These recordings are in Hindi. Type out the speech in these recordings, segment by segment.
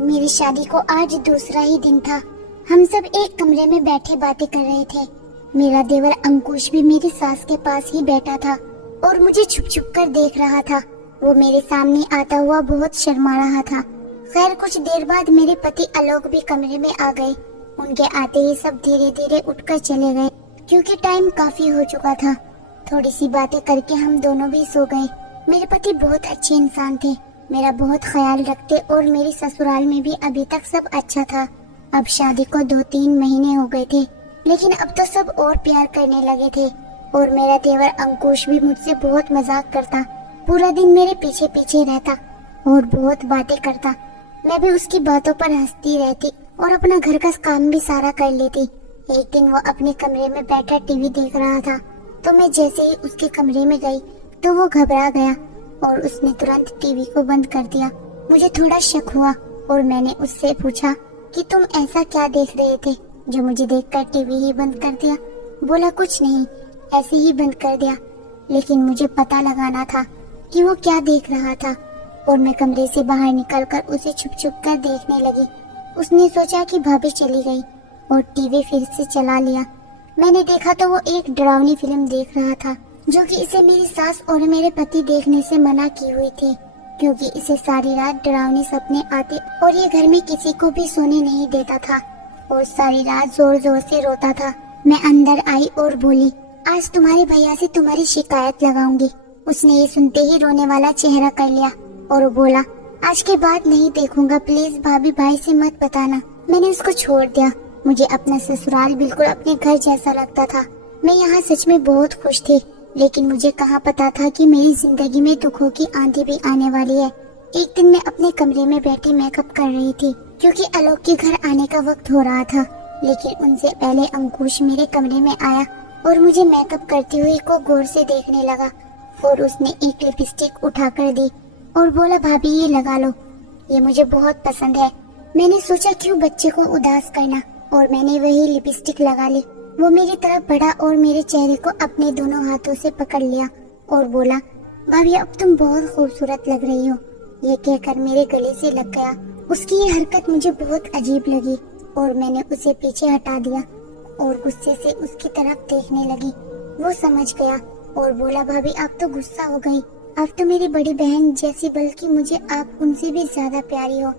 मेरी शादी को आज दूसरा ही दिन था। हम सब एक कमरे में बैठे बातें कर रहे थे। मेरा देवर अंकुश भी मेरी सास के पास ही बैठा था और मुझे छुप छुप कर देख रहा था। वो मेरे सामने आता हुआ बहुत शर्मा रहा था। खैर कुछ देर बाद मेरे पति आलोक भी कमरे में आ गए। उनके आते ही सब धीरे धीरे उठकर चले गए क्योंकि टाइम काफी हो चुका था। थोड़ी सी बातें करके हम दोनों भी सो गए। मेरे पति बहुत अच्छे इंसान थे, मेरा बहुत ख्याल रखते और मेरी ससुराल में भी अभी तक सब अच्छा था। अब शादी को 2-3 महीने हो गए थे, लेकिन अब तो सब और प्यार करने लगे थे। और मेरा देवर अंकुश भी मुझसे बहुत मजाक करता, पूरा दिन मेरे पीछे पीछे रहता और बहुत बातें करता। मैं भी उसकी बातों पर हंसती रहती और अपना घर का काम भी सारा कर लेती। एक दिन वो अपने कमरे में बैठा टीवी देख रहा था, तो मैं जैसे ही उसके कमरे में गई तो वो घबरा गया और उसने तुरंत टीवी को बंद कर दिया। मुझे थोड़ा शक हुआ और मैंने उससे पूछा कि तुम ऐसा क्या देख रहे थे जो मुझे देखकर टीवी ही बंद कर दिया। बोला कुछ नहीं, ऐसे ही बंद कर दिया। लेकिन मुझे पता लगाना था कि वो क्या देख रहा था और मैं कमरे से बाहर निकलकर उसे छुप छुप कर देखने लगी। उसने सोचा कि भाभी चली गई और टीवी फिर से चला लिया। मैंने देखा तो वो एक डरावनी फिल्म देख रहा था जो कि इसे मेरी सास और मेरे पति देखने से मना की हुई थी, क्योंकि इसे सारी रात डरावने सपने आते और ये घर में किसी को भी सोने नहीं देता था और सारी रात जोर जोर से रोता था। मैं अंदर आई और बोली, आज तुम्हारे भैया से तुम्हारी शिकायत लगाऊंगी। उसने ये सुनते ही रोने वाला चेहरा कर लिया और वो बोला, आज के बाद नहीं देखूंगा, प्लीज भाभी भाई से मत बताना। मैंने उसको छोड़ दिया। मुझे अपना ससुराल बिल्कुल अपने घर जैसा लगता था। मैं यहाँ सच में बहुत खुश थी, लेकिन मुझे कहाँ पता था कि मेरी जिंदगी में दुखों की आंधी भी आने वाली है। एक दिन मैं अपने कमरे में बैठे मेकअप कर रही थी क्योंकि आलोक के घर आने का वक्त हो रहा था, लेकिन उनसे पहले अंकुश मेरे कमरे में आया और मुझे मेकअप करते हुए को गौर से देखने लगा और उसने एक लिपस्टिक उठा कर दी और बोला, भाभी ये लगा लो, ये मुझे बहुत पसंद है। मैंने सोचा क्यों बच्चे को उदास करना और मैंने वही लिपस्टिक लगा ली। वो मेरी तरफ बढ़ा और मेरे चेहरे को अपने दोनों हाथों से पकड़ लिया और बोला, भाभी अब तुम बहुत खूबसूरत लग रही हो। ये कहकर मेरे गले से लग गया। उसकी ये हरकत मुझे बहुत अजीब लगी और मैंने उसे पीछे हटा दिया और गुस्से से उसकी तरफ देखने लगी। वो समझ गया और बोला, भाभी आप तो गुस्सा हो गई, आप तो मेरी बड़ी बहन जैसी, बल्कि मुझे आप उनसे भी ज्यादा प्यारी हो,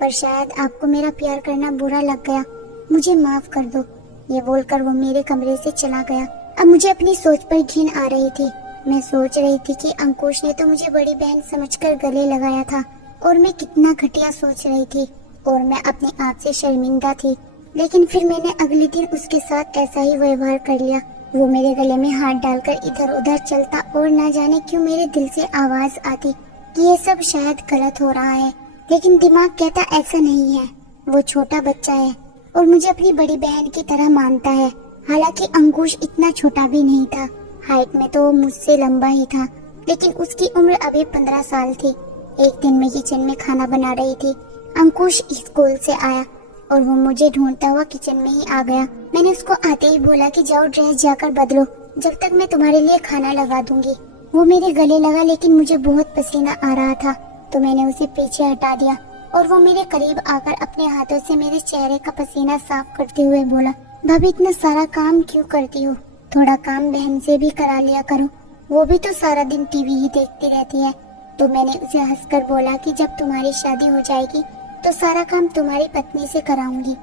पर शायद आपको मेरा प्यार करना बुरा लग गया, मुझे माफ कर दो। ये बोलकर वो मेरे कमरे से चला गया। अब मुझे अपनी सोच पर घिन आ रही थी। मैं सोच रही थी कि अंकुश ने तो मुझे बड़ी बहन समझकर गले लगाया था और मैं कितना घटिया सोच रही थी और मैं अपने आप से शर्मिंदा थी। लेकिन फिर मैंने अगले दिन उसके साथ ऐसा ही व्यवहार कर लिया। वो मेरे गले में हाथ डालकर इधर उधर चलता और ना जाने क्यों मेरे दिल से आवाज आती कि ये सब शायद गलत हो रहा है, लेकिन दिमाग कहता ऐसा नहीं है। वो छोटा बच्चा है और मुझे अपनी बड़ी बहन की तरह मानता है। हालांकि अंकुश इतना छोटा भी नहीं था, हाइट में तो वो मुझसे लंबा ही था, लेकिन उसकी उम्र अभी 15 साल थी। एक दिन मैं किचन में खाना बना रही थी। अंकुश स्कूल से आया और वो मुझे ढूंढता हुआ किचन में ही आ गया। मैंने उसको आते ही बोला कि जाओ ड्रेस जाकर बदलो, जब तक मैं तुम्हारे लिए खाना लगा दूंगी। वो मेरे गले लगा, लेकिन मुझे बहुत पसीना आ रहा था तो मैंने उसे पीछे हटा दिया और वो मेरे करीब आकर अपने हाथों से मेरे चेहरे का पसीना साफ करते हुए बोला, भाभी इतना सारा काम क्यों करती हो, थोड़ा काम बहन से भी करा लिया करो, वो भी तो सारा दिन टीवी ही देखती रहती है। तो मैंने उसे हंसकर बोला कि जब तुम्हारी शादी हो जाएगी तो सारा काम तुम्हारी पत्नी से कराऊंगी।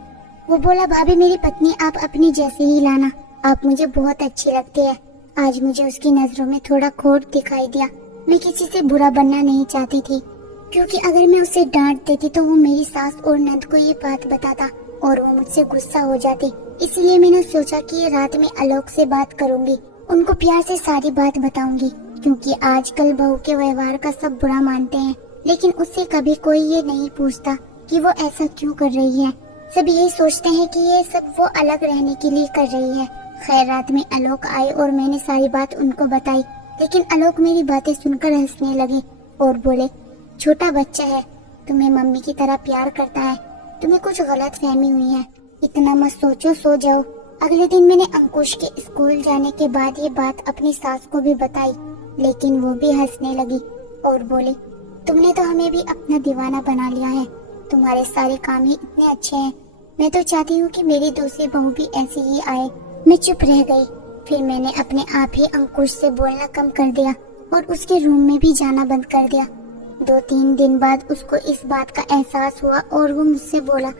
वो बोला, भाभी मेरी पत्नी आप अपनी जैसी ही लाना, आप मुझे बहुत अच्छी लगती है। आज मुझे उसकी नजरों में थोड़ा खोट दिखाई दिया। मैं किसी से बुरा बनना नहीं चाहती थी, क्योंकि अगर मैं उसे डांट देती तो वो मेरी सास और नंद को ये बात बताता और वो मुझसे गुस्सा हो जाती। इसलिए मैंने सोचा कि ये रात में आलोक से बात करूंगी, उनको प्यार से सारी बात बताऊंगी, क्योंकि आजकल बहू के व्यवहार का सब बुरा मानते हैं, लेकिन उससे कभी कोई ये नहीं पूछता कि वो ऐसा क्यों कर रही है। सब यही सोचते हैं कि ये सब वो अलग रहने के लिए कर रही है। खैर रात में आलोक आए और मैंने सारी बात उनको बताई, लेकिन आलोक मेरी बातें सुनकर हंसने लगे और बोले, छोटा बच्चा है, तुम्हें मम्मी की तरह प्यार करता है, तुम्हें कुछ गलत फहमी हुई है, इतना मत सोचो, सो जाओ। अगले दिन मैंने अंकुश के स्कूल जाने के बाद ये बात अपनी सास को भी बताई, लेकिन वो भी हंसने लगी और बोली, तुमने तो हमें भी अपना दीवाना बना लिया है, तुम्हारे सारे काम ही इतने अच्छे हैं। मैं तो चाहती हूँ कि मेरी दूसरी बहू भी ऐसी ही आए। मैं चुप रह गई। फिर मैंने अपने आप ही अंकुश से बोलना कम कर दिया और उसके रूम में भी जाना बंद कर दिया। 2-3 दिन बाद उसको इस बात का एहसास हुआ और वो मुझसे बोला,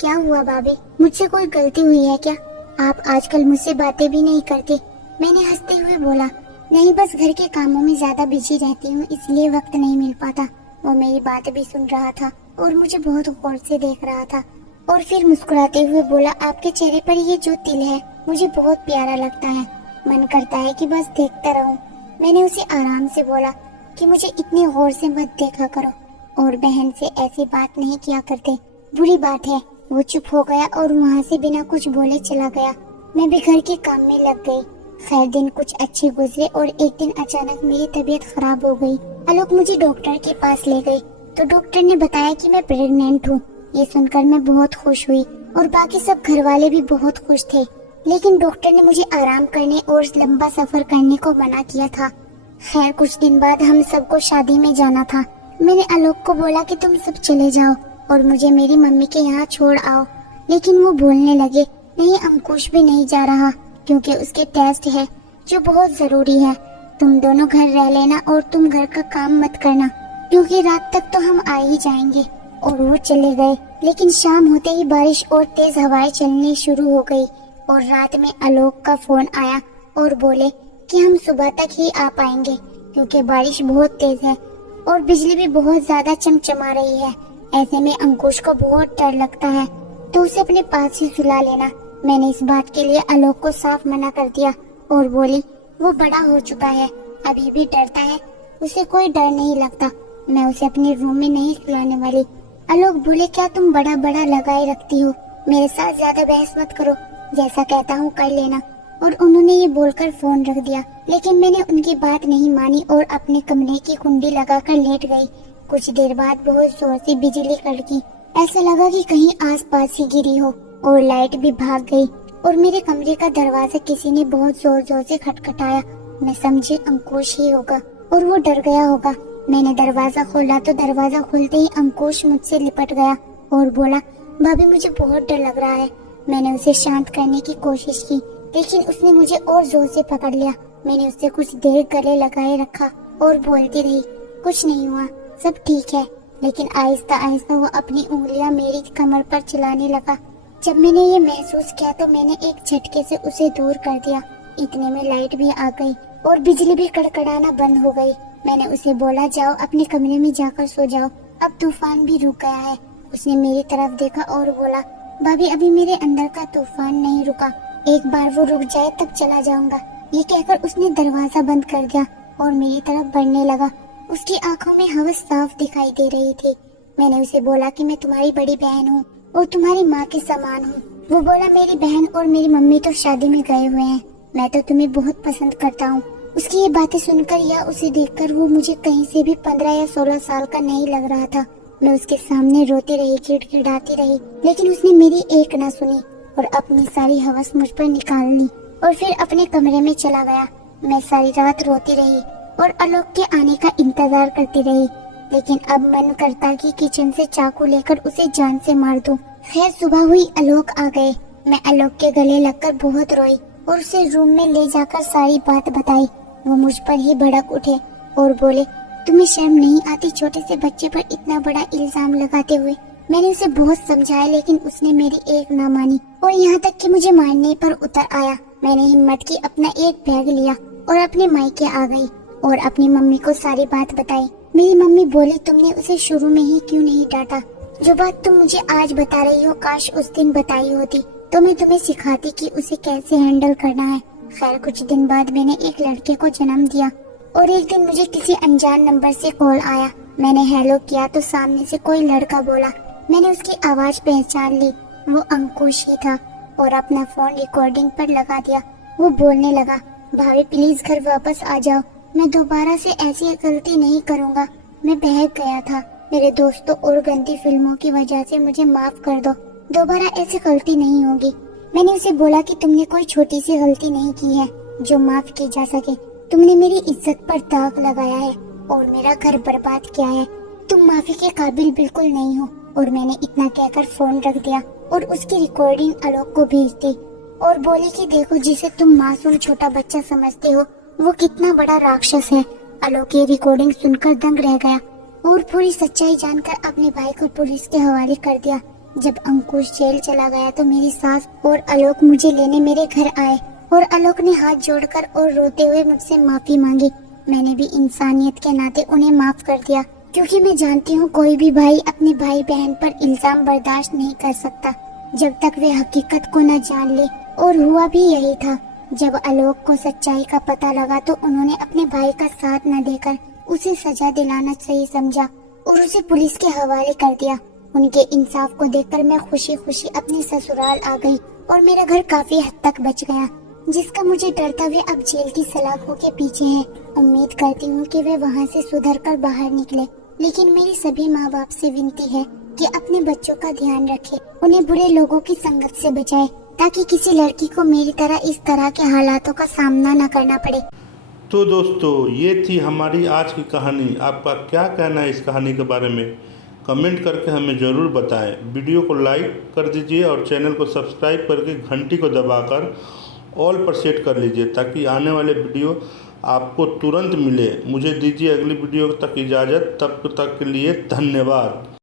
क्या हुआ भाभी, मुझसे कोई गलती हुई है क्या? आप आजकल मुझसे बातें भी नहीं करते। मैंने हंसते हुए बोला, नहीं, बस घर के कामों में ज्यादा बिजी रहती हूँ, इसलिए वक्त नहीं मिल पाता। वो मेरी बात भी सुन रहा था और मुझे बहुत गौर से देख रहा था और फिर मुस्कुराते हुए बोला, आपके चेहरे पर ये जो तिल है मुझे बहुत प्यारा लगता है, मन करता है कि बस देखता रहूं। मैंने उसे आराम से बोला कि मुझे इतनी गौर से मत देखा करो, और बहन से ऐसी बात नहीं किया करते, बुरी बात है। वो चुप हो गया और वहाँ से बिना कुछ बोले चला गया। मैं भी घर के काम में लग गई। खैर, दिन कुछ अच्छे गुजरे और एक दिन अचानक मेरी तबीयत खराब हो गई। आलोक मुझे डॉक्टर के पास ले गई तो डॉक्टर ने बताया कि मैं प्रेग्नेंट हूँ। ये सुनकर मैं बहुत खुश हुई और बाकी सब घर वाले भी बहुत खुश थे, लेकिन डॉक्टर ने मुझे आराम करने और लंबा सफर करने को मना किया था। खैर, कुछ दिन बाद हम सबको शादी में जाना था। मैंने आलोक को बोला कि तुम सब चले जाओ और मुझे मेरी मम्मी के यहाँ छोड़ आओ, लेकिन वो बोलने लगे, नहीं, अंकुश भी नहीं जा रहा क्योंकि उसके टेस्ट है जो बहुत जरूरी है। तुम दोनों घर रह लेना और तुम घर का काम मत करना क्योंकि रात तक तो हम आ ही जाएंगे। और वो चले गए, लेकिन शाम होते ही बारिश और तेज हवाएं चलनी शुरू हो गई और रात में आलोक का फोन आया और बोले कि हम सुबह तक ही आ पाएंगे क्योंकि बारिश बहुत तेज है और बिजली भी बहुत ज्यादा चमचमा रही है। ऐसे में अंकुश को बहुत डर लगता है, तो उसे अपने पास ही सुला लेना। मैंने इस बात के लिए आलोक को साफ मना कर दिया और बोली, वो बड़ा हो चुका है, अभी भी डरता है, उसे कोई डर नहीं लगता, मैं उसे अपने रूम में नहीं सुलाने वाली। आलोक बोले, क्या तुम बड़ा बड़ा लगाए रखती हो, मेरे साथ ज्यादा बहस मत करो, जैसा कहता हूँ कर लेना। और उन्होंने ये बोलकर फोन रख दिया, लेकिन मैंने उनकी बात नहीं मानी और अपने कमरे की कुंडी लगाकर लेट गई। कुछ देर बाद बहुत जोर से बिजली कड़की, ऐसा लगा कि कहीं आसपास ही गिरी हो और लाइट भी भाग गई और मेरे कमरे का दरवाजा किसी ने बहुत जोर जोर से खटखटाया। मैं समझी अंकुश ही होगा और वो डर गया होगा। मैंने दरवाजा खोला तो दरवाजा खुलते ही अंकुश मुझसे लिपट गया और बोला, भाभी मुझे बहुत डर लग रहा है। मैंने उसे शांत करने की कोशिश की, लेकिन उसने मुझे और जोर से पकड़ लिया। मैंने उससे कुछ देर गले लगाए रखा और बोलती रही, कुछ नहीं हुआ, सब ठीक है। लेकिन आहिस्ता आहिस्ता वो अपनी उंगलियां मेरी कमर पर चलाने लगा। जब मैंने ये महसूस किया तो मैंने एक झटके से उसे दूर कर दिया। इतने में लाइट भी आ गई और बिजली भी कड़कड़ाना बंद हो गई। मैंने उसे बोला, जाओ अपने कमरे में जाकर सो जाओ, अब तूफान भी रुक गया है। उसने मेरी तरफ देखा और बोला, भाभी अभी मेरे अंदर का तूफान नहीं रुका, एक बार वो रुक जाए तब चला जाऊंगा। ये कहकर उसने दरवाजा बंद कर दिया और मेरी तरफ बढ़ने लगा। उसकी आंखों में हवस साफ दिखाई दे रही थी। मैंने उसे बोला कि मैं तुम्हारी बड़ी बहन हूँ और तुम्हारी माँ के समान हूँ। वो बोला, मेरी बहन और मेरी मम्मी तो शादी में गए हुए हैं, मैं तो तुम्हें बहुत पसंद करता हूँ। उसकी ये बातें सुनकर या उसे देखकर वो मुझे कहीं से भी 15 या 16 साल का नहीं लग रहा था। मैं उसके सामने रोती रही, खिड़खिड़ाती रही, लेकिन उसने मेरी एक ना सुनी और अपनी सारी हवस मुझ पर निकाल ली और फिर अपने कमरे में चला गया। मैं सारी रात रोती रही और आलोक के आने का इंतजार करती रही, लेकिन अब मन करता कि किचन से चाकू लेकर उसे जान से मार दूं। खैर, सुबह हुई, आलोक आ गए। मैं आलोक के गले लगकर बहुत रोई और उसे रूम में ले जाकर सारी बात बताई। वो मुझ पर ही भड़क उठे और बोले, तुम्हें शर्म नहीं आती छोटे से बच्चे पर इतना बड़ा इल्जाम लगाते हुए? मैंने उसे बहुत समझाया, लेकिन उसने मेरी एक ना मानी और यहाँ तक कि मुझे मारने पर उतर आया। मैंने हिम्मत की, अपना एक बैग लिया और अपने मायके आ गई और अपनी मम्मी को सारी बात बताई। मेरी मम्मी बोली, तुमने उसे शुरू में ही क्यों नहीं डांटा? जो बात तुम मुझे आज बता रही हो, काश उस दिन बताई होती तो मैं तुम्हें सिखाती कि उसे कैसे हैंडल करना है। खैर, कुछ दिन बाद मैंने एक लड़के को जन्म दिया और एक दिन मुझे किसी अनजान नंबर से कॉल आया। मैंने हेलो किया तो सामने से कोई लड़का बोला। मैंने उसकी आवाज पहचान ली, वो अंकुश ही था और अपना फोन रिकॉर्डिंग पर लगा दिया। वो बोलने लगा, भाभी प्लीज घर वापस आ जाओ, मैं दोबारा से ऐसी गलती नहीं करूँगा। मैं बहक गया था। मेरे दोस्तों और गंदी फिल्मों की वजह से मुझे माफ कर दो, दोबारा ऐसी गलती नहीं होगी। मैंने उसे बोला कि तुमने कोई छोटी सी गलती नहीं की है जो माफ की जा सके। तुमने मेरी इज्जत पर दाग लगाया है और मेरा घर बर्बाद किया है। तुम माफी के काबिल बिल्कुल नहीं हो। और मैंने इतना कहकर फोन रख दिया और उसकी रिकॉर्डिंग आलोक को भेज दी और बोली कि देखो, जिसे तुम मासूम छोटा बच्चा समझते हो वो कितना बड़ा राक्षस है। आलोक ये रिकॉर्डिंग सुनकर दंग रह गया और पूरी सच्चाई जानकर अपने भाई को पुलिस के हवाले कर दिया। जब अंकुश जेल चला गया तो मेरी सास और आलोक मुझे लेने मेरे घर आए और आलोक ने हाथ जोड़कर और रोते हुए मुझसे माफी मांगी। मैंने भी इंसानियत के नाते उन्हें माफ कर दिया, क्योंकि मैं जानती हूँ कोई भी भाई अपने भाई बहन पर इल्जाम बर्दाश्त नहीं कर सकता जब तक वे हकीकत को न जान ले। और हुआ भी यही था। जब आलोक को सच्चाई का पता लगा तो उन्होंने अपने भाई का साथ न देकर उसे सजा दिलाना सही समझा और उसे पुलिस के हवाले कर दिया। उनके इंसाफ को देखकर मैं खुशी खुशी अपने ससुराल आ गई और मेरा घर काफी हद तक बच गया, जिसका मुझे डर था वे अब जेल की सलाखों के पीछे हैं। उम्मीद करती हूँ कि वे वहाँ से सुधर कर बाहर निकले, लेकिन मेरी सभी माँ बाप से विनती है कि अपने बच्चों का ध्यान रखें, उन्हें बुरे लोगों की संगत से बचाएं, ताकि किसी लड़की को मेरी तरह इस तरह के हालातों का सामना न करना पड़े। तो दोस्तों, ये थी हमारी आज की कहानी। आपका क्या कहना है इस कहानी के बारे में? कमेंट करके हमें ज़रूर बताएं। वीडियो को लाइक कर दीजिए और चैनल को सब्सक्राइब करके घंटी को दबाकर ऑल पर सेट कर लीजिए, ताकि आने वाले वीडियो आपको तुरंत मिले। मुझे दीजिए अगली वीडियो तक इजाज़त। तब तक के लिए धन्यवाद।